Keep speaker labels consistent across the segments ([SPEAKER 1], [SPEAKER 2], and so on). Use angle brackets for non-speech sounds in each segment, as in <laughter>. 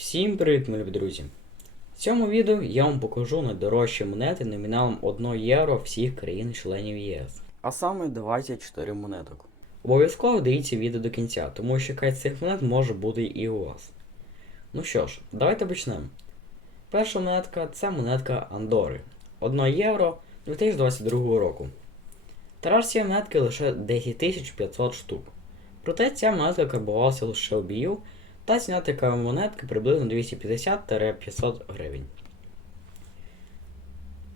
[SPEAKER 1] Всім привіт, мої друзі! В цьому відео я вам покажу найдорожчі монети номіналом 1 євро всіх країн-членів ЄС. А саме 24 монеток. Обов'язково дивіться відео до кінця, тому що якась цих монет може бути і у вас. Ну що ж, давайте почнемо. Перша монетка це монетка Андори. 1 євро 2022 року. Тираж цієї монетки лише 10 500 штук. Проте ця монетка карбувалася лише у бію, та такої монетки приблизно 250-500 гривень.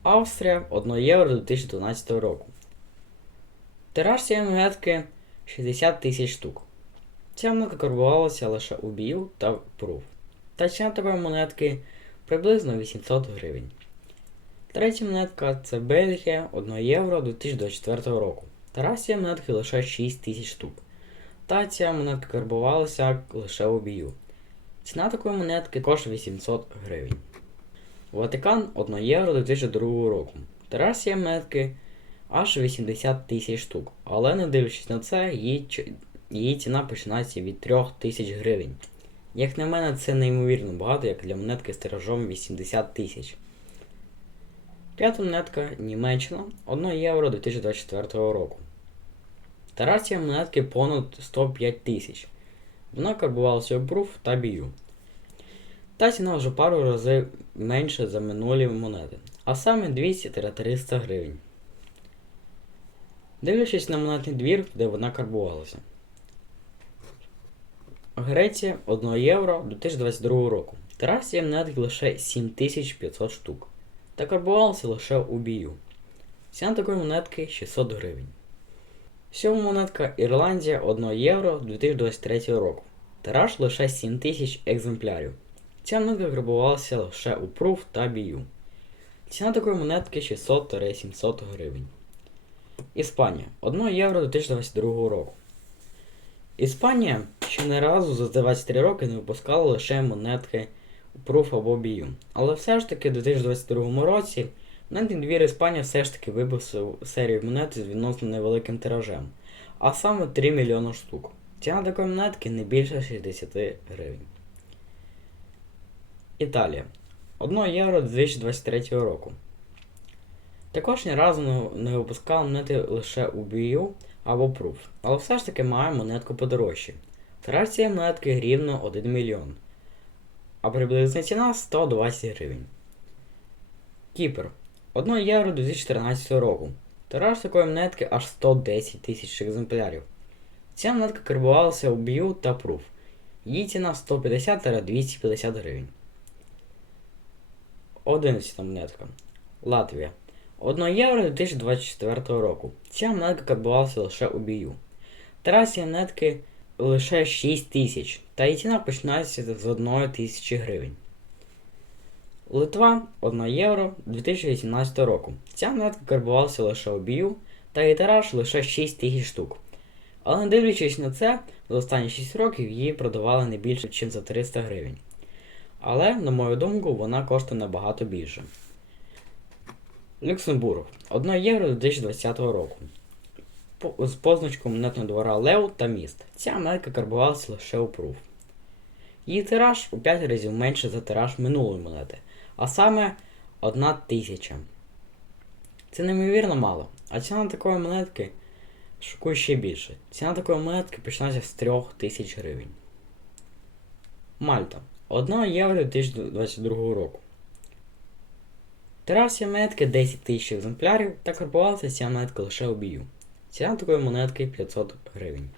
[SPEAKER 1] Австрія 1 євро 2012 року. Тираж цієї монетки 60 тисяч штук. Ця монетка карбувалася лише у бію та пруф. Та ціна такої монетки приблизно 800 гривень. Третя монетка це Бельгія 1 євро 2024 року. Тираж цієї монетки лише 6 тисяч штук. Та ця монетка карбувалася лише у бію. Ціна такої монетки коштує 800 гривень. Ватикан 1 євро 2002 року. Тираж цієї монетки аж 80 тисяч штук. Але не дивлячись на це, її, її ціна починається від 3 тисяч гривень. Як на мене, це неймовірно багато, як для монетки з тиражом 80 тисяч. П'ята монетка Німеччина 1 євро 2024 року. Цієї монетки понад 105 тисяч. Вона карбувалася у пруф та бію. Та ціна вже пару разів менше за минулі монети, а саме 200-300 гривень. Дивлячись на монетний двір, де вона карбувалася. Греція 1 євро 2022 року. Цієї монетки лише 7500 штук. Та карбувалася лише у бію. Ціна такої монетки 600 гривень. Сьома монетка Ірландія 1 євро 2023 року. Тираж лише 7 тисяч екземплярів. Ця монетка грабувалася лише у пруф та бію. Ціна такої монетки 600-700 гривень. Іспанія 1 євро 2022 року. Іспанія ще не разу за 23 роки не випускала лише монетки у пруф або бію. Але все ж таки у 2022 році Монетний двір Іспанія все ж таки випустив серію монет з відносно невеликим тиражем, а саме 3 мільйони штук. Ціна такої монетки не більше 60 гривень. Італія 1 євро 2023 року. Також ні разу не- випускав монети лише у бію або пруф, але все ж таки має монетку подорожче. Тираж цієї монетки рівно 1 мільйон, а приблизна ціна 120 гривень. Кіпр 1 євро 2014 року. Тираж такої монетки аж 110 тисяч екземплярів. Ця монетка карбувалася у бію та пруф. Її ціна 150-250 гривень. 11 монетка. Латвія. 1 євро 2024 року. Ця монетка карбувалася лише у бію. Цієї монетки лише 6 тисяч, та її ціна починається з 1 тисячі гривень. Литва 1 євро 2018 року. Ця монетка карбувалася лише у бію, та її тираж лише 6 тисяч штук. Але не дивлячись на це, за останні 6 років її продавали не більше, ніж за 300 гривень. Але, на мою думку, вона коштує набагато більше. Люксембург 1 євро 2020 року. З позначком монетного двора Лео та міст. Ця монетка карбувалася лише у пруф. Її тираж у 5 разів менше за тираж минулої монети, а саме 1 тисяча. Це неймовірно мало, а ціна такої монетки шокує ще більше. Ціна такої монетки починається з 3 тисяч гривень. Мальта 1 євро 2022 року. Цієї монетки 10 тисяч екземплярів та карбувалася ця монетка лише у бію. Ціна такої монетки 500 гривень.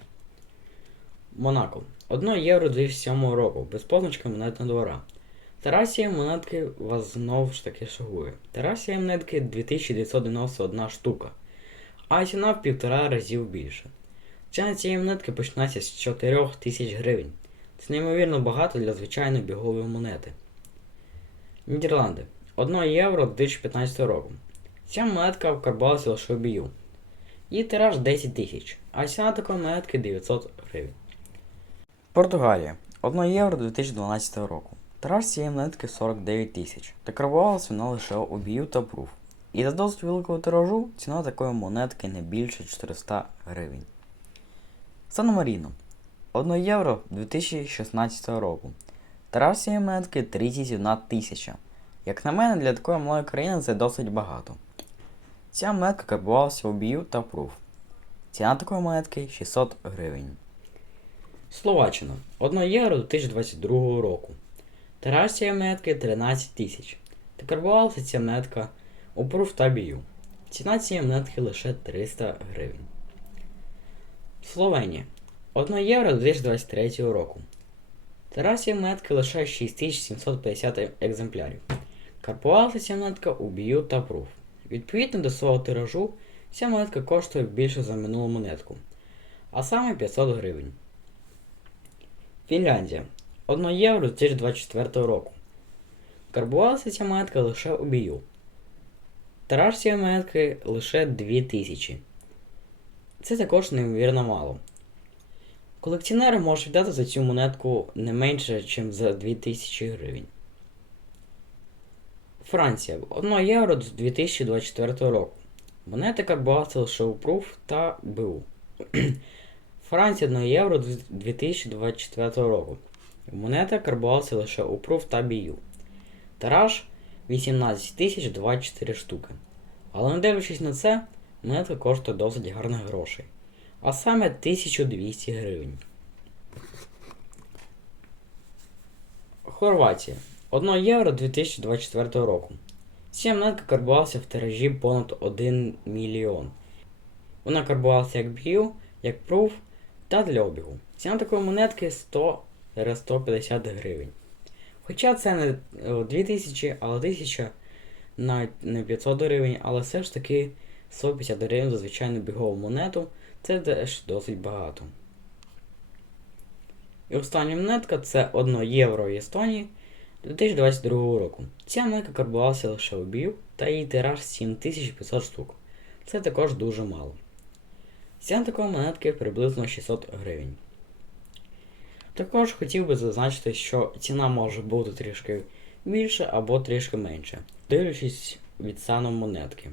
[SPEAKER 1] Монако 1 євро 2007 року, без позначки монетного двора. Цієї монетки вас знову ж таки шагує. Тираж монетки 2991 штука, а ціна в півтора разів більше. Ціна цієї монетки починається з 4 тисяч гривень. Це неймовірно багато для звичайної бігової монети. Нідерланди 1 євро 2015 року. Ця монетка вкарбалася лише в бію. Її тираж 10 тисяч, а ціна такої монетки 900 гривень. Португалія 1 євро 2012 року. Тираж цієї монетки 49 тисяч. Та карбувалася вона лише у бію та пруф. І за досить великого тиражу ціна такої монетки не більше 400 гривень. Сан Маріно 1 євро 2016 року. Тираж цієї монетки 31 тисяча. Як на мене, для такої малої країни це досить багато. Ця монетка карбувалася у бію та пруф. Ціна такої монетки 600 гривень. Словаччина. 1 євро 2022 року. Тираж цієї монетки 13 тисяч. Та карбувалася ця монетка у пруф та бію. Ціна цієї монетки лише 300 гривень. Словенія. 1 євро 2023 року. Тираж цієї монетки лише 6750 екземплярів. Карбувалася ця монетка у бію та пруф. Відповідно до свого тиражу, ця монетка коштує більше за минулу монетку, а саме 500 гривень. Фінляндія. 1 євро 2024 року. Карбувалася ця монетка лише у бію. Тираж цієї монетки лише 2000. Це також неймовірно мало. Колекціонери можуть віддати за цю монетку не менше, ніж за 2000 гривень. Франція 1 євро з 2024 року. Монета карбувалася лише у пруф та БУ. <clears throat> Франція 1 євро з 2024 року. Монета карбувалася лише у пруф та бію. Тираж 18 тисяч 24 штуки. Але не дивлячись на це, монетка коштує досить гарних грошей. А саме 1200 гривень. Хорватія. 1 євро 2024 року. Ця монетка карбувалася в тиражі понад 1 мільйон. Вона карбувалася як б'ю, як пруф та для обігу. Ціна такої монетки 100-150 гривень. Хоча це не е, 2000, але 1000 навіть не 500 гривень, але все ж таки 150 гривень за звичайну бігову монету це теж досить багато. І остання монетка це 1 євро в Естонії 2022 року. Ця монетка карбувалася лише у бію та її тираж 7500 штук. Це також дуже мало. Ціна такої монетки приблизно 600 гривень. Також хотів би зазначити, що ціна може бути трішки більше або трішки менше, дивлячись від стану монетки.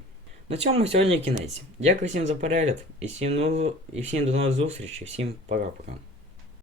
[SPEAKER 1] На цьому сьогодні кінець. Дякую всім за перегляд і всім, і всім до нових зустрічей. Всім пока-пока.